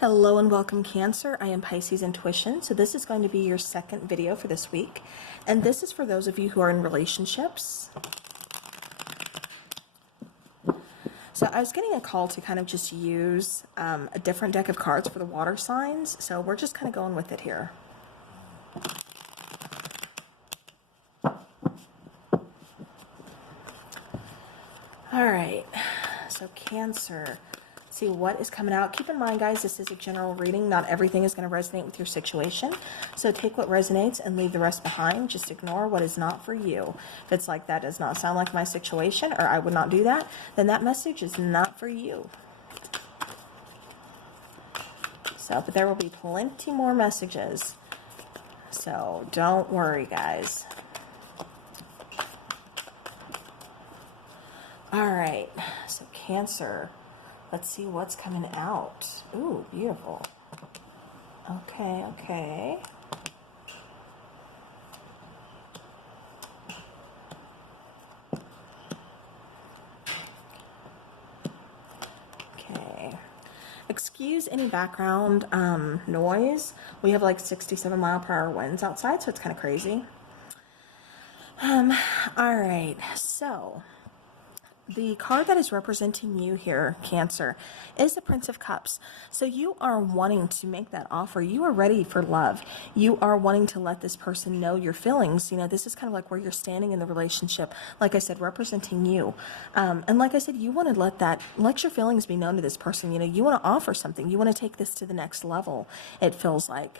Hello and welcome, Cancer. I am Pisces Intuition. So this is going to be your second video for this week. And this is for those of you who are in relationships. So I was getting a call to kind of just use a different deck of cards for the water signs. So we're just kind of going with it here. All right. So Cancer. See what is coming out. Keep in mind, guys, this is a general reading. Not everything is going to resonate with your situation. So take what resonates and leave the rest behind. Just ignore what is not for you. If it's like, that does not sound like my situation, or I would not do that, then that message is not for you. So, but there will be plenty more messages. So don't worry, guys. All right. So Cancer. Let's see what's coming out. Ooh, beautiful. Okay, okay. Okay. Excuse any background noise. We have like 67-mile-per-hour winds outside, so it's kind of crazy. All right, so the card that is representing you here, Cancer, is the Prince of Cups. So you are wanting to make that offer. You are ready for love. You are wanting to let this person know your feelings. You know, this is kind of like where you're standing in the relationship. Like I said, representing you. And like I said, you want to let your feelings be known to this person. You know, you want to offer something. You want to take this to the next level, it feels like.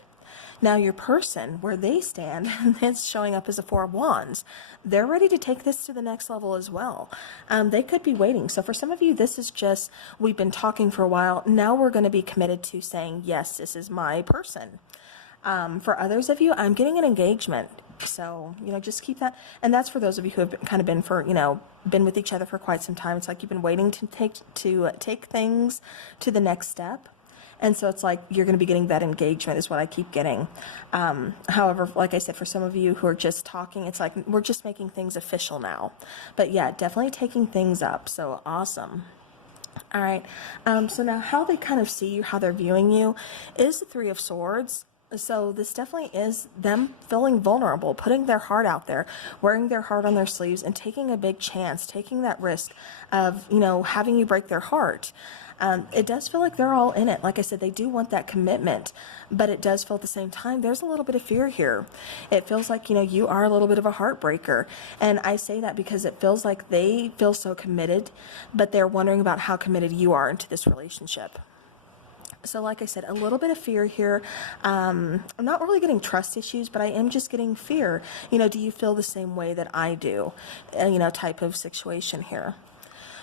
Now your person, where they stand, it's showing up as a Four of Wands. They're ready to take this to the next level as well. They could be waiting. So for some of you, this is just, we've been talking for a while. Now we're going to be committed to saying, yes, this is my person. For others of you, I'm getting an engagement. So, you know, just keep that. And that's for those of you who have kind of been been with each other for quite some time. It's like you've been waiting to take things to the next step. And so it's like you're going to be getting that engagement is what I keep getting. However, like I said, for some of you who are just talking, it's like we're just making things official now. But yeah, definitely taking things up. So awesome. All right. So now how they kind of see you, how they're viewing you, is the Three of Swords. So this definitely is them feeling vulnerable, putting their heart out there, wearing their heart on their sleeves, and taking a big chance, taking that risk of, you know, having you break their heart. It does feel like they're all in it. Like I said, they do want that commitment, but it does feel at the same time, there's a little bit of fear here. It feels like, you know, you are a little bit of a heartbreaker. And I say that because it feels like they feel so committed, but they're wondering about how committed you are into this relationship. So like I said, a little bit of fear here. I'm not really getting trust issues, but I am just getting fear. You know, do you feel the same way that I do? You know, type of situation here.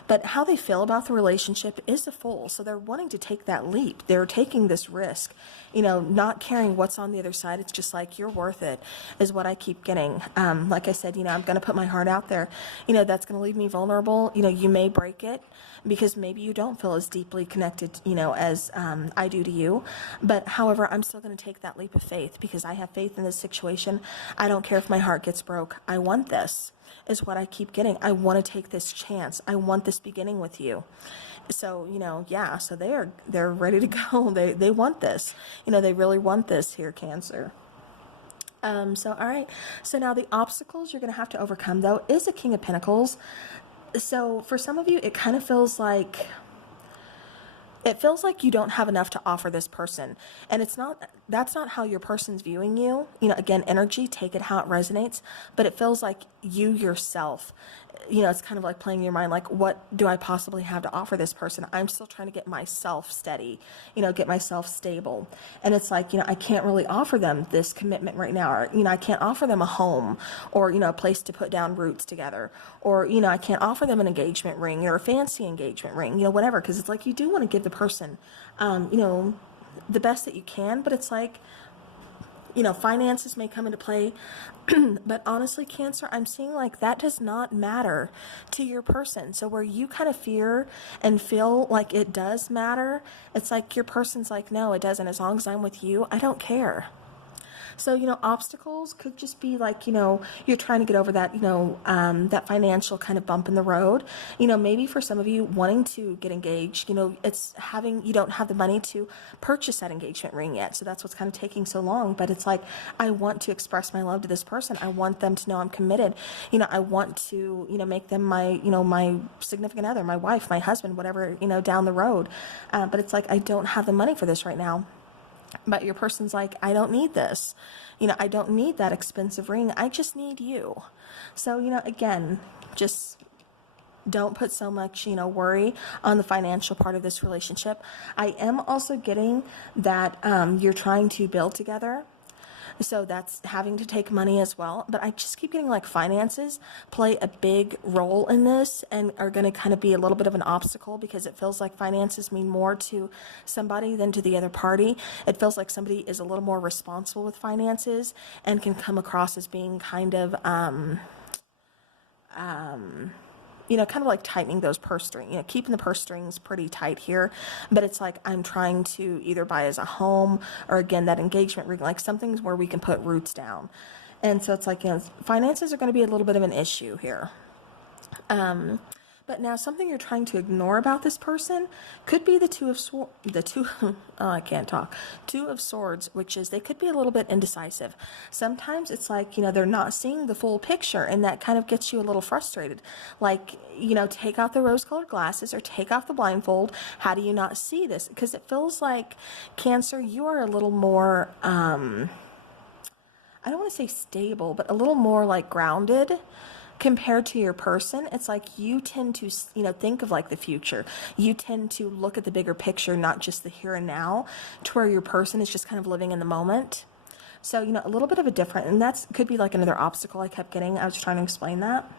But how they feel about the relationship is the Fool. So they're wanting to take that leap. They're taking this risk, you know, not caring what's on the other side. It's just like, you're worth it, is what I keep getting. Like I said, you know, I'm going to put my heart out there. You know, that's going to leave me vulnerable. You know, you may break it because maybe you don't feel as deeply connected, you know, as I do to you. But however, I'm still going to take that leap of faith because I have faith in this situation. I don't care if my heart gets broke. I want this, is what I keep getting. I want to take this chance. I want this beginning with you. So, you know, yeah, so they're ready to go. They want this. You know, they really want this here, Cancer. So, all right. So now the obstacles you're going to have to overcome, though, is a King of Pentacles. So for some of you, it kind of feels like, you don't have enough to offer this person. And that's not how your person's viewing you. You know, again, energy, take it how it resonates, but it feels like you yourself, you know, it's kind of like playing in your mind, like, what do I possibly have to offer this person? I'm still trying to get myself steady, you know, get myself stable. And it's like, you know, I can't really offer them this commitment right now. Or, you know, I can't offer them a home or, you know, a place to put down roots together. Or, you know, I can't offer them an engagement ring or a fancy engagement ring, you know, whatever. Because it's like you do want to give the person, you know, the best that you can. But it's like, you know, finances may come into play. But honestly, Cancer, I'm seeing like that does not matter to your person. So where you kind of fear and feel like it does matter, it's like your person's like, no, it doesn't. As long as I'm with you, I don't care. So, obstacles could just be like, you're trying to get over that, that financial kind of bump in the road. Maybe for some of you wanting to get engaged, it's you don't have the money to purchase that engagement ring yet. So that's what's kind of taking so long. But it's like, I want to express my love to this person. I want them to know I'm committed. I want to, make them my, my significant other, my wife, my husband, whatever, down the road. But it's like, I don't have the money for this right now. But your person's like, I don't need this. I don't need that expensive ring. I just need you. So, again, just don't put so much, worry on the financial part of this relationship. I am also getting that you're trying to build together. So that's having to take money as well. But I just keep getting like finances play a big role in this and are going to kind of be a little bit of an obstacle, because it feels like finances mean more to somebody than to the other party. It feels like somebody is a little more responsible with finances and can come across as being kind of, kind of like tightening those purse strings, keeping the purse strings pretty tight here. But it's like, I'm trying to either buy as a home or, again, that engagement ring, like something where we can put roots down. And so it's like, finances are going to be a little bit of an issue here. But now something you're trying to ignore about this person could be the Two of Swords, which is they could be a little bit indecisive. Sometimes it's like, they're not seeing the full picture, and that kind of gets you a little frustrated. Like, take out the rose-colored glasses or take off the blindfold. How do you not see this? Because it feels like, Cancer, you are a little more, I don't want to say stable, but a little more like grounded compared to your person. It's like you tend to, think of like the future. You tend to look at the bigger picture, not just the here and now, to where your person is just kind of living in the moment. So, a little bit of a different, and that's could be like another obstacle I kept getting. I was trying to explain that.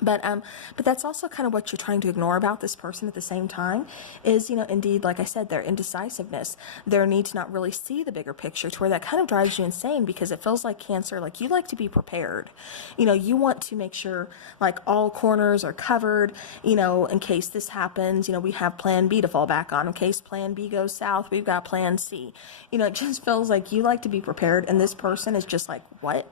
But that's also kind of what you're trying to ignore about this person at the same time is, indeed, like I said, their indecisiveness, their need to not really see the bigger picture, to where that kind of drives you insane, because it feels like, Cancer, like you like to be prepared. You want to make sure like all corners are covered, in case this happens, we have plan B to fall back on. In case plan B goes south, we've got plan C. It just feels like you like to be prepared, and this person is just like, what,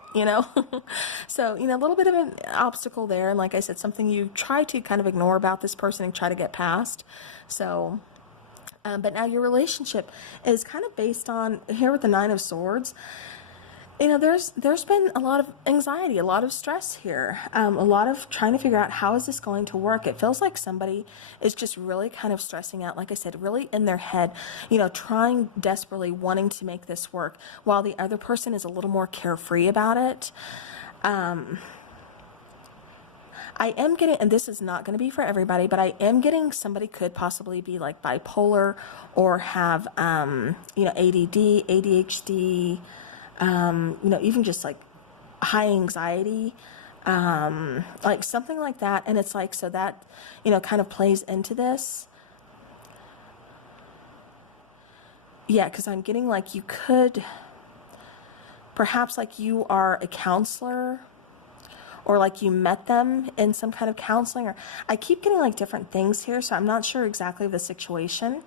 So, a little bit of an obstacle there. And like I said, something you try to kind of ignore about this person and try to get past. So, but now your relationship is kind of based on, here with the Nine of Swords, there's been a lot of anxiety, a lot of stress here, a lot of trying to figure out, how is this going to work? It feels like somebody is just really kind of stressing out, like I said, really in their head, trying desperately, wanting to make this work, while the other person is a little more carefree about it. I am getting, and this is not going to be for everybody, but I am getting somebody could possibly be like bipolar or have, ADD, ADHD, even just like high anxiety, like something like that. And it's like, so that, kind of plays into this. Yeah, because I'm getting like you could, perhaps like you are a counselor, or like you met them in some kind of counseling, or I keep getting like different things here, so I'm not sure exactly the situation.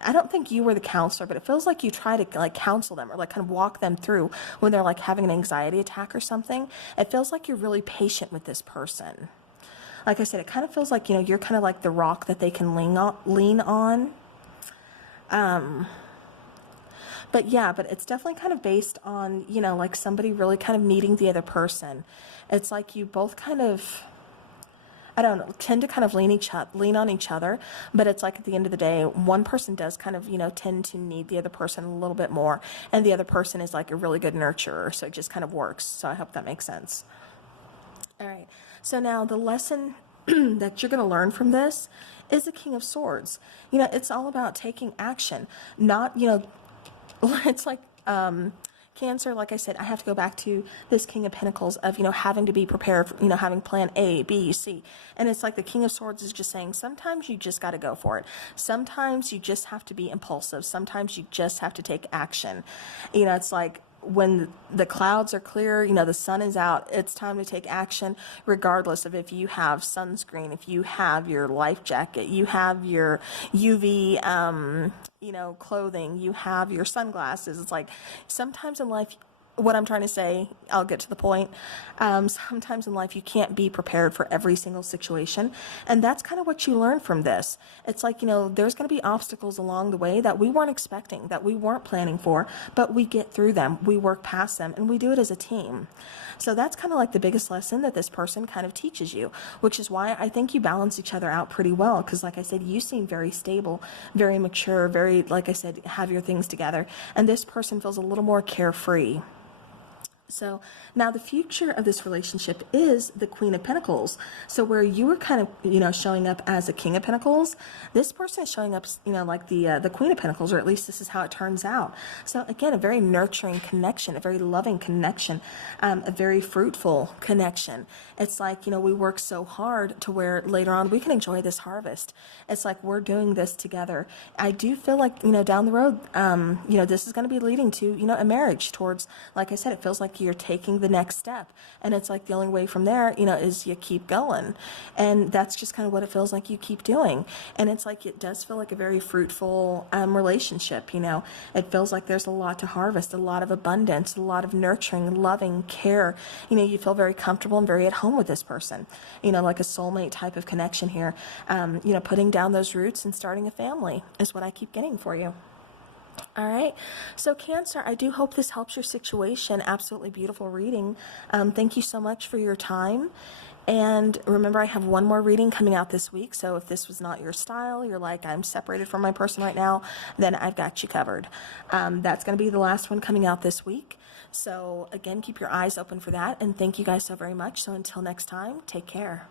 I don't think you were the counselor, but it feels like you try to like counsel them or like kind of walk them through when they're like having an anxiety attack or something. It feels like you're really patient with this person. Like I said, it kind of feels like, you're kind of like the rock that they can lean on. But yeah, but it's definitely kind of based on, like somebody really kind of needing the other person. It's like you both kind of, I don't know, tend to kind of lean on each other, but it's like at the end of the day, one person does kind of, tend to need the other person a little bit more, and the other person is like a really good nurturer, so it just kind of works. So I hope that makes sense. All right, so now the lesson that you're going to learn from this is the King of Swords. It's all about taking action, not, it's like, Cancer, like I said, I have to go back to this King of Pentacles of, having to be prepared, having plan A, B, C. And it's like the King of Swords is just saying, sometimes you just got to go for it. Sometimes you just have to be impulsive. Sometimes you just have to take action. It's like, when the clouds are clear, the sun is out, it's time to take action, regardless of if you have sunscreen, if you have your life jacket, you have your UV, clothing, you have your sunglasses. It's like, sometimes in life, what I'm trying to say, I'll get to the point. Sometimes in life you can't be prepared for every single situation, and that's kind of what you learn from this. It's like, there's going to be obstacles along the way that we weren't expecting, that we weren't planning for, but we get through them, we work past them, and we do it as a team. So that's kind of like the biggest lesson that this person kind of teaches you, which is why I think you balance each other out pretty well, because like I said, you seem very stable, very mature, very, like I said, have your things together, and this person feels a little more carefree. So now the future of this relationship is the Queen of Pentacles. So where you were kind of, showing up as a King of Pentacles, this person is showing up, like the Queen of Pentacles, or at least this is how it turns out. So again, a very nurturing connection, a very loving connection, a very fruitful connection. It's like, we work so hard to where later on we can enjoy this harvest. It's like we're doing this together. I do feel like, down the road, this is going to be leading to, a marriage towards, like I said, it feels like you're taking the next step, and it's like the only way from there is you keep going, and that's just kind of what it feels like you keep doing. And it's like it does feel like a very fruitful relationship. It feels like there's a lot to harvest, a lot of abundance, a lot of nurturing, loving care. You feel very comfortable and very at home with this person, like a soulmate type of connection here. Putting down those roots and starting a family is what I keep getting for you. All right, so Cancer, I do hope this helps your situation. Absolutely beautiful reading. Thank you so much for your time. And remember, I have one more reading coming out this week. So if this was not your style, you're like, I'm separated from my person right now, then I've got you covered. That's going to be the last one coming out this week. So again, keep your eyes open for that. And thank you guys so very much. So until next time, take care.